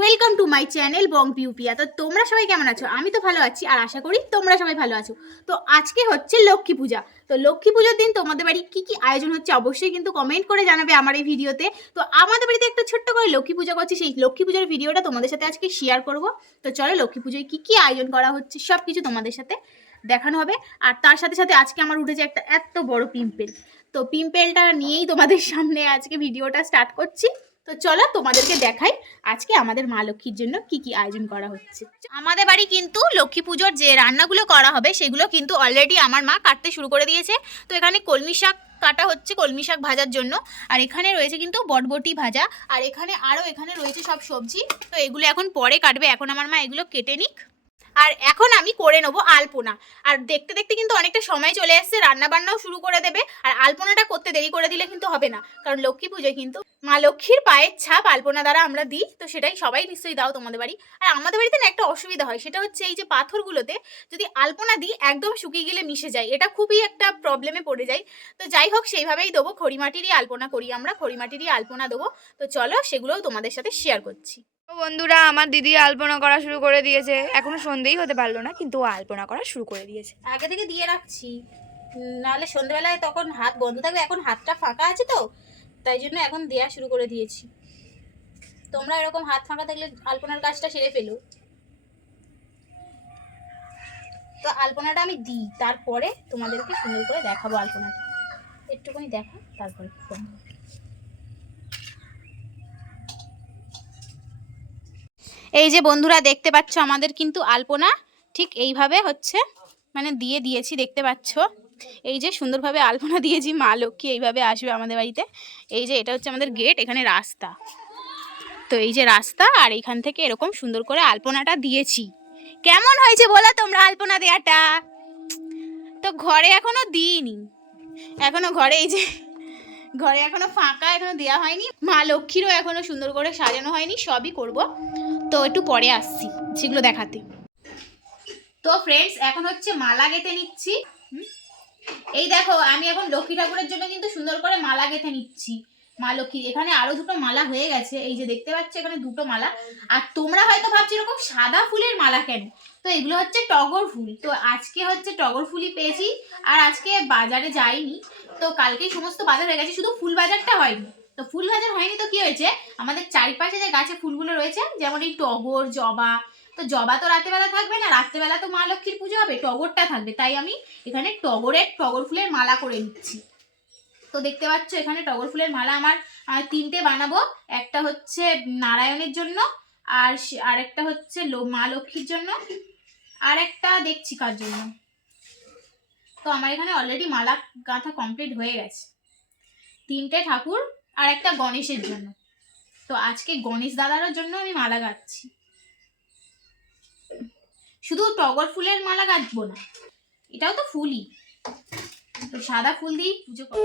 Welcome to my channel বং পিউপিয়া। তো তোমরা সবাই কেমন আছো? আমি তো ভালো আছি আর আশা করি তোমরা সবাই ভালো আছো। তো আজকে হচ্ছে লক্ষ্মী পূজা। তো লক্ষ্মী পূজার দিন তোমাদের বাড়ি কি কি আয়োজন হচ্ছে অবশ্যই কিন্তু কমেন্ট করে জানাবে আমার এই ভিডিওতে। তো আমাদের বাড়িতে একটা ছোট্ট করে লক্ষ্মী পূজা করছি, সেই লক্ষ্মী পূজার ভিডিওটা তোমাদের সাথে আজকে শেয়ার করব। তো চলো লক্ষ্মী পুজোয় কি কি আয়োজন করা হচ্ছে সব কিছু তোমাদের সাথে দেখানো হবে। আর তার সাথে সাথে আজকে আমার উঠেছে একটা এত বড় পিম্পেল, তো পিম্পেলটা নিয়েই তোমাদের সামনে আজকে ভিডিওটা স্টার্ট করছি। তো চলো তোমাদেরকে দেখাই আজকে আমাদের মা লক্ষ্মীর জন্য কি কি আয়োজন করা হচ্ছে। আমাদের বাড়ি কিন্তু লক্ষ্মী পুজোর যে রান্নাগুলো করা হবে সেগুলো কিন্তু অলরেডি আমার মা কাটতে শুরু করে দিয়েছে। তো এখানে কলমি শাক কাটা হচ্ছে কলমি শাক ভাজার জন্য, আর এখানে রয়েছে কিন্তু বটবটি ভাজা, আর এখানে রয়েছে সব সবজি। তো এগুলো এখন পরে কাটবে, এখন আমার মা এগুলো কেটে নিক। আর এখন আমি করে নেবো আলপনা। আর দেখতে দেখতে কিন্তু অনেকটা সময় চলে এসছে, রান্না বান্নাও শুরু করে দেবে। আর আলপনাটা করতে দেরি করে দিলে কিন্তু হবে না, কারণ লক্ষ্মী পুজোয় কিন্তু মা লক্ষ্মীর পায়ের ছাপ আলপনা দ্বারা আমরা দিই। তো সেটাই সবাই নিশ্চয়ই দাও তোমাদের বাড়ি। আর আমাদের বাড়িতে না একটা অসুবিধা হয়, সেটা হচ্ছে এই যে পাথরগুলোতে যদি আলপনা দিই একদম শুকিয়ে গেলে মিশে যায়, এটা খুবই একটা প্রবলেমে পড়ে যায়। তো যাই হোক সেইভাবেই দেবো, খড়িমাটিরই আলপনা করি আমরা, খড়িমাটিরই আলপনা দেবো। তো চলো সেগুলোও তোমাদের সাথে শেয়ার করছি। বন্ধুরা, আমার দিদি আলপনা করা শুরু করে দিয়েছে। এখনো সন্ধেই হতে পারলো না, কিন্তু ও আলপনা করা শুরু করে দিয়েছে। আগে থেকে দিয়ে রাখছি, নাহলে সন্ধ্যেবেলায় তখন হাত বন্ধ থাকবে। এখন হাতটা ফাঁকা আছে, তো তাই জন্য এখন দেওয়া শুরু করে দিয়েছি। তোমরা এরকম হাত ফাঁকা থাকলে আলপনার কাজটা সেরে ফেলো। তো আলপনাটা আমি দিই, তারপরে তোমাদেরকে সুন্দর করে দেখাবো আলপনাটা। একটুখানি দেখা, তারপরে এই যে বন্ধুরা দেখতে পাচ্ছ আমাদের কিন্তু আলপনা ঠিক এইভাবে হচ্ছে, মানে দিয়ে দিয়েছি দেখতে পাচ্ছ। এই যে সুন্দরভাবে আলপনা দিয়েছি, মা লক্ষ্মী এইভাবে আসবে আমাদের বাড়িতে। এই যে এটা হচ্ছে আমাদের গেট, এখানে রাস্তা। তো এই যে রাস্তা, আর এইখান থেকে এরকম সুন্দর করে আলপনাটা দিয়েছি। কেমন হয়েছে বলো তোমরা আলপনা দেওয়াটা? তো ঘরে এখনো দিইনি, এখনো ঘরে এই যে ঘরে এখনো ফাঁকা, এখনো দেওয়া হয়নি। মা লক্ষ্মীরও এখনো সুন্দর করে সাজানো হয়নি, সবই করব। তো একটু পরে আসছি সেগুলো দেখাতে। তো ফ্রেন্ডস এখন হচ্ছে মালা গেঁথে নিচ্ছি। এই দেখো আমি এখন লক্ষ্মী ঠাকুরের জন্য কিন্তু সুন্দর করে মালা গেঁথে নিচ্ছি। মা লক্ষ্মী এখানে আরো দুটো মালা হয়ে গেছে, এই যে দেখতে পাচ্ছ এখানে দুটো মালা। আর তোমরা হয়তো ভাবছো এরকম সাদা ফুলের মালা কেন, তো এগুলো হচ্ছে টগর ফুল। তো আজকে হচ্ছে টগর ফুলই পেয়েছি, আর আজকে বাজারে যাইনি। তো কালকেই সমস্ত বাজার হয়ে গেছে, শুধু ফুল বাজারটা হয়নি। তো ফুল বাজার হয়নি তো কি হয়েছে, আমাদের চারিপাশে যে গাছে ফুলগুলো রয়েছে, যেমন এই টগর, জবা। তো জবা তো রাতেবেলা থাকবে না, রাত্রেবেলা তো মা লক্ষ্মীর পুজো হবে, টগরটা থাকবে। তাই আমি এখানে টগর ফুলের মালা করে নিচ্ছি। তো দেখতে পাচ্ছ এখানে টগর ফুলের মালা আমার তিনটে বানাবো। একটা হচ্ছে নারায়ণের জন্য, আর আরেকটা হচ্ছে মা লক্ষ্মীর জন্য, আর একটা দেখছি কার জন্য। তো আমার এখানে অলরেডি মালা গাঁথা কমপ্লিট হয়ে গেছে, তিনটে ঠাকুর আর একটা গণেশের জন্য। তো আজকে গণেশ দাদার জন্য আমি মালা গাঁথছি। শুধু টগর ফুলের মালা গাঁথবো না, এটাও তো ফুলই, তো সাদা ফুল দিয়ে পুজো করব।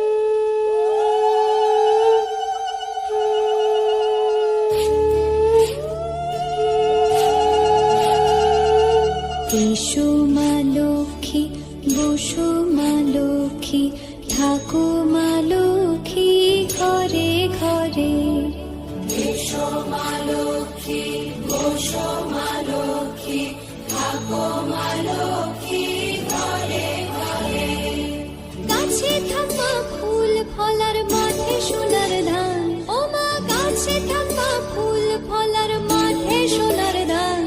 এসো মা লক্ষ্মী, বসো মা লক্ষ্মী, থাকো মা লক্ষ্মী ঘরে ঘরে। এসো মা লক্ষ্মী, বসো মা লক্ষ্মী, থাকো মা লক্ষ্মী ঘরে ঘরে। গাছে থাকা ফুল ফলার মাঠে সোনার ধান, ও মা গাছে থাকা ফুল ফলার মাঠে সোনার ধান।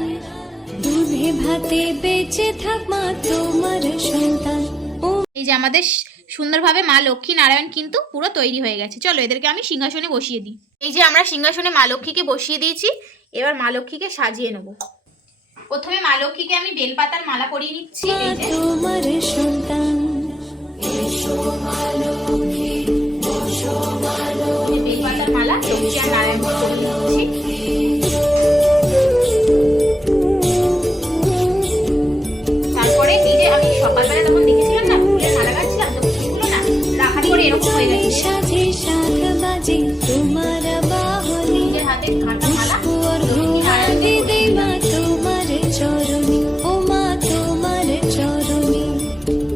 দুধে ভাতে বেঁচে থাক মা তোমার সন্তান। এই যে আমাদের সুন্দরভাবে মা লক্ষ্মী নারায়ণ কিন্তু পুরো তৈরি হয়ে গেছে। চলো এদেরকে আমি সিংহাসনে বসিয়ে দিই। এই যে আমরা সিংহাসনে মা লক্ষ্মীকে বসিয়ে দিয়েছি, এবার মা লক্ষ্মীকে সাজিয়ে নেব। প্রথমে মা লক্ষ্মীকে আমি বেলপাতার মালা পরিয়ে নিচ্ছি। তোমার সন্তান এসো মা লক্ষ্মী, বসো মা লক্ষ্মী, বেলপাতার মালা লক্ষ্মী আর নারায়ণকে পরিয়ে নিচ্ছি। তারপরে এই যে আমি সকালবেলা তখন দেখেছিলাম না ফুলের মালা গাচ্ছিলাম, তো ফুলগুলো না রাখার পরে এরকম হয়ে গেছে। সাথে শাখ বাজে তোমার বাহনে, নিজের হাতে কাটা মালা ঘোরাতে দে মা তোমার চরণে, ও মা তোমার চরণে।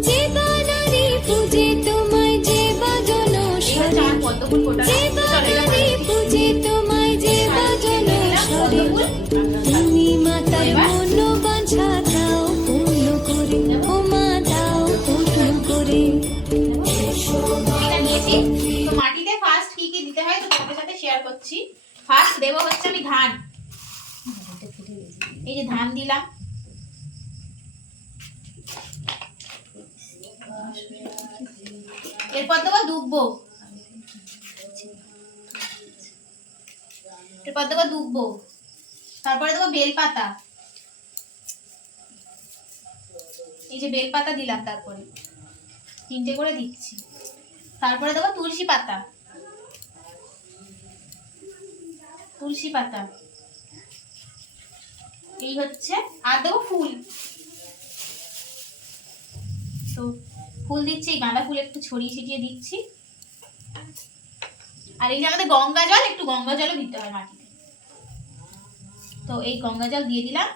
যে বানারি পূজে তোমায়, যে বাজন সারে, পদ্মফুল ফোটানো। যে বানারি পূজে তোমায়, যে বাজন ফার্স্ট দেবো হচ্ছে আমি ধান, এই যে ধান দিলাম, এরপর দেবো দুব্বো, এরপর দেবো দুব্বো, তারপরে দেবো বেলপাতা, এই যে বেলপাতা দিলাম, তারপরে 3টে করে দিচ্ছি, তারপরে দেবো তুলসী পাতা, তুলসী পাতা, এই হচ্ছে, আর দেবো ফুল। তো ফুল দিচ্ছি, গাঁদা ফুল একটু ছড়িয়ে ছিটিয়ে দিচ্ছি, আর এই যে আমাদের গঙ্গা জল, একটু গঙ্গা জলও দিতে হয় মাটিতে, তো এই গঙ্গা জল দিয়ে দিলাম।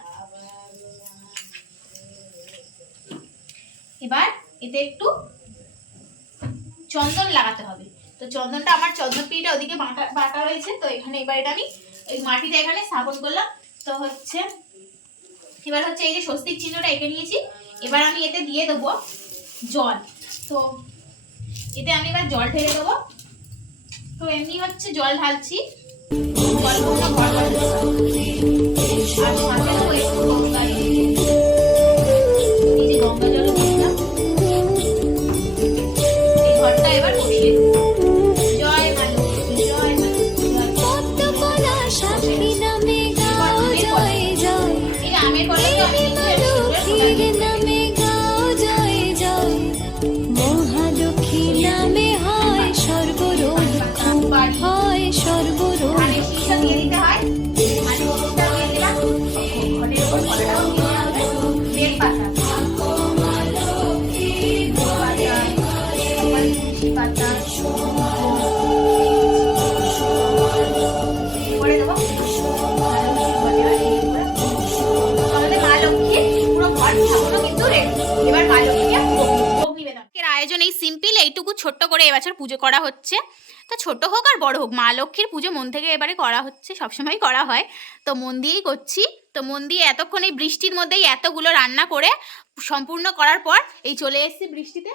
এবার এতে একটু চন্দন লাগাতে হবে, তো চন্দনটা আমার চন্দন পিঁড়িটা ওদিকে বাটা রয়েছে, তো এখানে এবার এটা আমি এই মাটিতে এখানে স্থাপন করলাম। তো হচ্ছে এবার হচ্ছে এই যে স্বস্তিক চিহ্নটা এঁকে নিয়েছি, এবার আমি এতে দিয়ে দেবো জল। তো এতে আমি এবার জল ঢেলে দেবো, তো এমনি হচ্ছে জল ঢালছি, আর সাথে দেবো একটু গঙ্গা জল। এই যে গঙ্গা জল দিলাম, এই ঘরটা এবার বসিয়ে দেবো। জয় মা লক্ষ্মী, জয় মা লক্ষ্মী, জয় মা পদ্মকলা সাক্ষী নামে গাও জয় জয়, লক্ষ্মী। এই যে আমের কলাই তো আমি কিন্তু এর লক্ষ্মীর নামে গাও জয় জয়, মহালক্ষ্মী নামে হয় সর্বরক্ষণ, হয় সর্বরক্ষণ। ধানের শীষটা দিয়ে দিতে হয়, ধানের শীষটা দিয়ে দিলাম, ঘরের উপর কলাটাও দিয়ে হবে, বেলপাতা, তুলসী পাতা, করে দেবো আমাদের মা লক্ষ্মীর পুরো ঘর সাজানো কিন্তু রেডি। এবার মা লক্ষ্মীকে ভোগ নিবেদন। এর আয়োজন এই সিম্পল, এইটুকু ছোট্ট করে এবছর পুজো করা হচ্ছে। তো ছোট হোক আর বড় হোক, মা লক্ষ্মীর পুজো মন থেকে এবারে করা হচ্ছে, সবসময় করা হয়, তো মন দিয়েই করছি। তো মন দিয়ে এতক্ষণ এই বৃষ্টির মধ্যেই এতগুলো রান্না করে সম্পূর্ণ করার পর এই চলে এসেছি বৃষ্টিতে।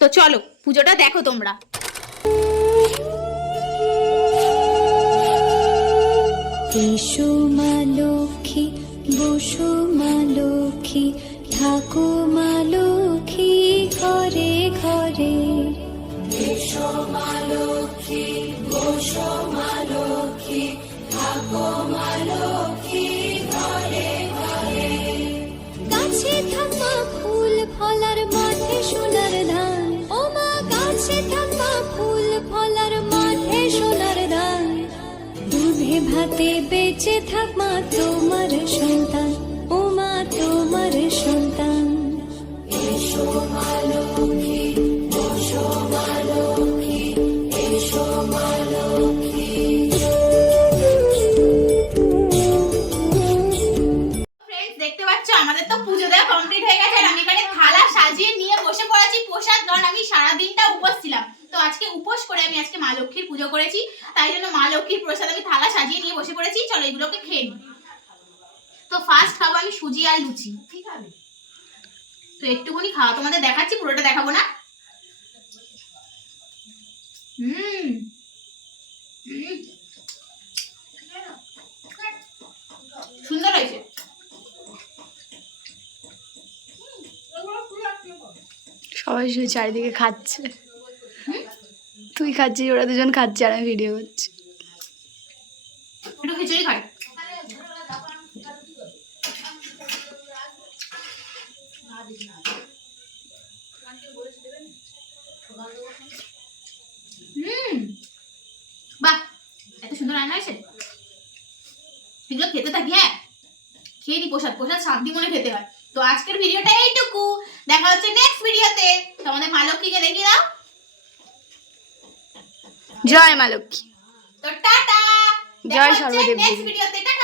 তো চলো পুজোটা দেখো তোমরা। এসো মা লক্ষ্মী, বসো মা লক্ষ্মী, থাকো মা লক্ষ্মী ঘরে ঘরে। এসো মা লক্ষ্মী, বসো মা লক্ষ্মী, থাকো মা লক্ষ্মী ঘরে ঘরে। গাছে থাকা ফুল ফলার মাঠে সোনার ধান, ও মা গাছে থাকা ফুল ফলার মাঠে সোনার ধান। দুধে ভাতে বেঁচে থাক মা তোমার সন্তান, ও মা তোমার সন্তান। এসো মা লক্ষ্মী, বসো মা লক্ষ্মী, এসো মা লক্ষ্মী। ফ্রেন্ডস দেখতে পাচ্ছ আমাদের তো পুজো দেওয়া কমপ্লিট হয়ে গেছে, আর আমি এখানে থালা সাজিয়ে নিয়ে বসে পড়েছি প্রসাদ, কারণ আমি সারা দিনটা উপোস ছিলাম। তো আজকে উপোস করে আমি আজকে মা লক্ষ্মীর পুজো করেছি, তাই জন্য মা লক্ষ্মীর প্রসাদ আমি থালা সাজিয়ে নিয়ে বসে পড়েছি। চলো এগুলোকে খেয়ে নিই। তো ফার্স্ট খাবো আমি সুজি আর লুচি, ঠিক আছে? তো একটুখানি খাওয়া তোমাদের দেখাচ্ছি, পুরোটা দেখাবো না। সুন্দর হয়েছে। সবাই শুধু চারিদিকে খাচ্ছে, তুই খাচ্ছিস, ওরা দুজন খাচ্ছে, আর আমি ভিডিও করছি। একটু খিচুড়ি খাই। বাহ, এত সুন্দর রান্না হয়েছে। এগুলো খেতে থাকি, হ্যাঁ খেয়ে নি। প্রসাদ প্রসাদ শান্তি মনে খেতে হয়। তো আজকের ভিডিওটা এইটুকু, দেখা হচ্ছে নেক্সট ভিডিওতে। তোমাদের মা লক্ষ্মীকে দেখিয়ে দাও। জয় মা লক্ষ্মী, তো টাটা, জয় সর্বদেব নেক্সট দেবী। ভিডিওতে, টাটা।